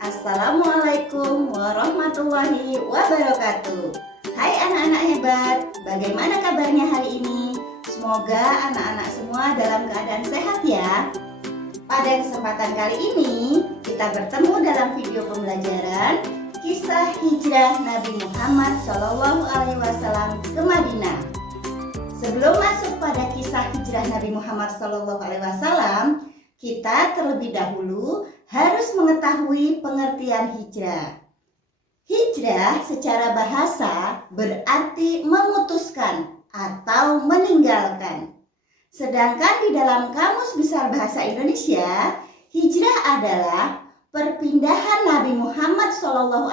Assalamualaikum warahmatullahi wabarakatuh. Hai anak-anak hebat, bagaimana kabarnya hari ini? Semoga anak-anak semua dalam keadaan sehat ya. Pada kesempatan kali ini, kita bertemu dalam video pembelajaran kisah hijrah Nabi Muhammad SAW ke Madinah. Sebelum masuk pada kisah hijrah Nabi Muhammad SAW, kita terlebih dahulu harus mengetahui pengertian hijrah. Hijrah secara bahasa berarti memutuskan atau meninggalkan. Sedangkan di dalam Kamus Besar Bahasa Indonesia, hijrah adalah perpindahan Nabi Muhammad SAW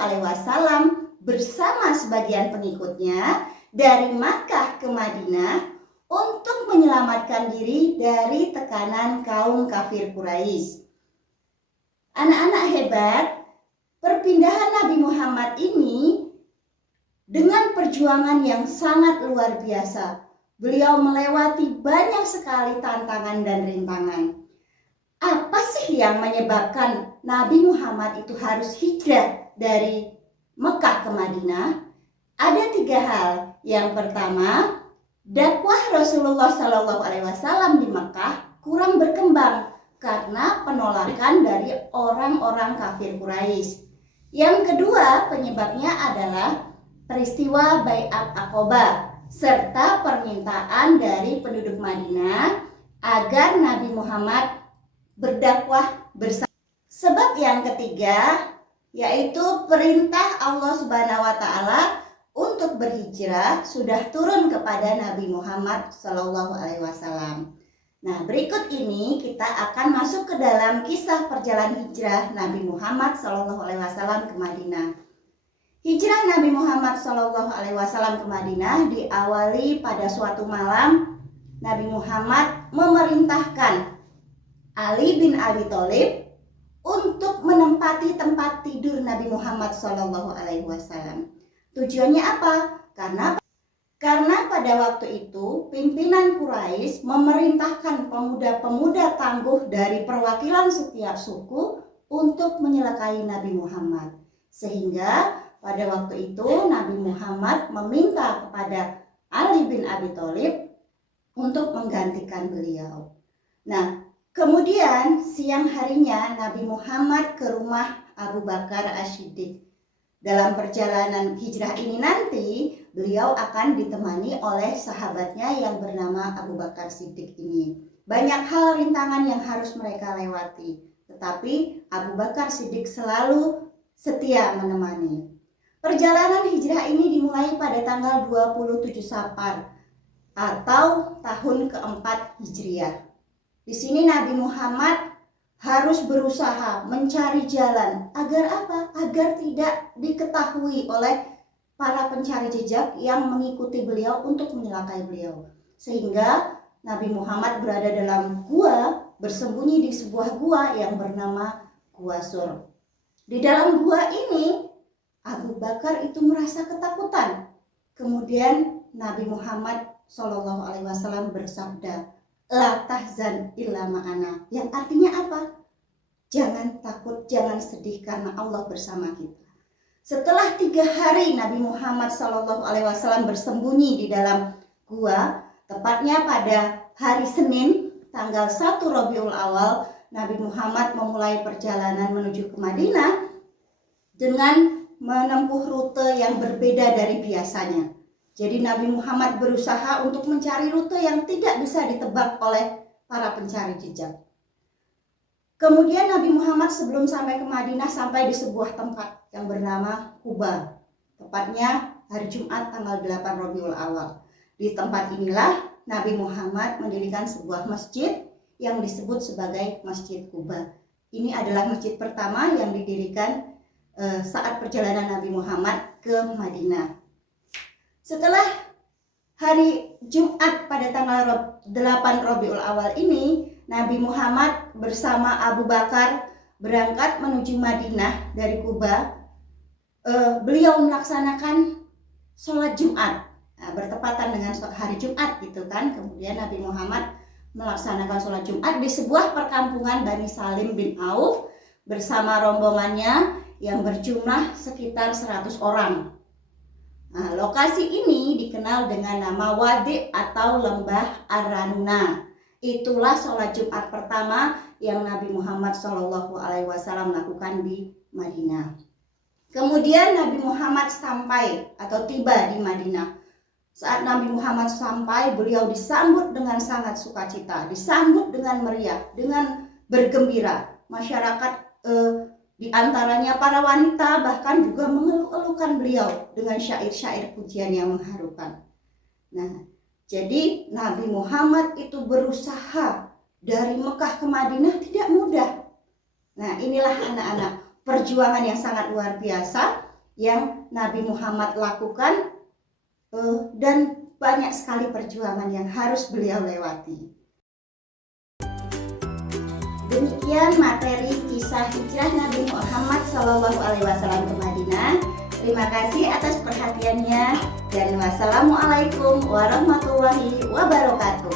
bersama sebagian pengikutnya dari Makkah ke Madinah untuk menyelamatkan diri dari tekanan kaum kafir Quraisy. Anak-anak hebat, perpindahan Nabi Muhammad ini dengan perjuangan yang sangat luar biasa. Beliau melewati banyak sekali tantangan dan rintangan. Apa sih yang menyebabkan Nabi Muhammad itu harus hijrah dari Mekah ke Madinah? Ada 3 hal. Yang pertama, dakwah Rasulullah SAW di Mekah kurang berkembang karena penolakan dari orang-orang kafir Quraisy. Yang kedua, penyebabnya adalah peristiwa Baiat Aqabah serta permintaan dari penduduk Madinah agar Nabi Muhammad berdakwah bersama. Sebab yang ketiga yaitu perintah Allah Subhanahu wa taala untuk berhijrah sudah turun kepada Nabi Muhammad SAW. Nah, berikut ini kita akan masuk ke dalam kisah perjalanan hijrah Nabi Muhammad SAW ke Madinah. Hijrah Nabi Muhammad SAW ke Madinah diawali pada suatu malam. Nabi Muhammad memerintahkan Ali bin Abi Thalib untuk menempati tempat tidur Nabi Muhammad SAW. Tujuannya apa? Karena pada waktu itu pimpinan Quraisy memerintahkan pemuda-pemuda tangguh dari perwakilan setiap suku untuk menyelakai Nabi Muhammad. Sehingga pada waktu itu Nabi Muhammad meminta kepada Ali bin Abi Thalib untuk menggantikan beliau. Nah, kemudian siang harinya Nabi Muhammad ke rumah Abu Bakar As-Siddiq. Dalam perjalanan hijrah ini nanti beliau akan ditemani oleh sahabatnya yang bernama Abu Bakar Siddiq ini. Banyak hal rintangan yang harus mereka lewati, tetapi Abu Bakar Siddiq selalu setia menemani. Perjalanan hijrah ini dimulai pada tanggal 27 Safar atau tahun keempat Hijriah. Di sini Nabi Muhammad harus berusaha mencari jalan agar apa? Agar tidak diketahui oleh para pencari jejak yang mengikuti beliau untuk menyelakai beliau. Sehingga Nabi Muhammad berada dalam gua, bersembunyi di sebuah gua yang bernama Gua Sur. Di dalam gua ini Abu Bakar itu merasa ketakutan. Kemudian Nabi Muhammad SAW bersabda, "La tahzan illa ma'ana," yang artinya apa? Jangan takut, jangan sedih karena Allah bersama kita. Setelah 3 hari Nabi Muhammad SAW bersembunyi di dalam gua, tepatnya pada hari Senin tanggal 1 Rabiul Awal, Nabi Muhammad memulai perjalanan menuju ke Madinah dengan menempuh rute yang berbeda dari biasanya. Jadi Nabi Muhammad berusaha untuk mencari rute yang tidak bisa ditebak oleh para pencari jejak. Kemudian Nabi Muhammad sebelum sampai ke Madinah sampai di sebuah tempat yang bernama Quba. Tepatnya hari Jumat tanggal 8 Rabiul Awal. Di tempat inilah Nabi Muhammad mendirikan sebuah masjid yang disebut sebagai Masjid Quba. Ini adalah masjid pertama yang didirikan saat perjalanan Nabi Muhammad ke Madinah. Setelah hari Jumat pada tanggal 8 Rabiul Awal ini, Nabi Muhammad bersama Abu Bakar berangkat menuju Madinah dari Quba. Beliau melaksanakan sholat Jumat, bertepatan dengan hari Jumat gitu kan. Kemudian Nabi Muhammad melaksanakan sholat Jumat di sebuah perkampungan Bani Salim bin Auf bersama rombongannya yang berjumlah sekitar 100 orang. Nah, lokasi ini dikenal dengan nama Wadi atau Lembah Ar-Ranuna. Itulah sholat Jumat pertama yang Nabi Muhammad SAW lakukan di Madinah. Kemudian Nabi Muhammad sampai atau tiba di Madinah. Saat Nabi Muhammad sampai, beliau disambut dengan sangat sukacita, disambut dengan meriah, dengan bergembira. Masyarakat di antaranya para wanita bahkan juga mengeluh-elukan beliau dengan syair-syair pujian yang mengharukan. Nah, jadi Nabi Muhammad itu berusaha dari Mekah ke Madinah tidak mudah. Nah, inilah anak-anak, perjuangan yang sangat luar biasa yang Nabi Muhammad lakukan, dan banyak sekali perjuangan yang harus beliau lewati. Demikian materi kisah hijrah Nabi Muhammad SAW ke Madinah. Terima kasih atas perhatiannya dan wassalamualaikum warahmatullahi wabarakatuh.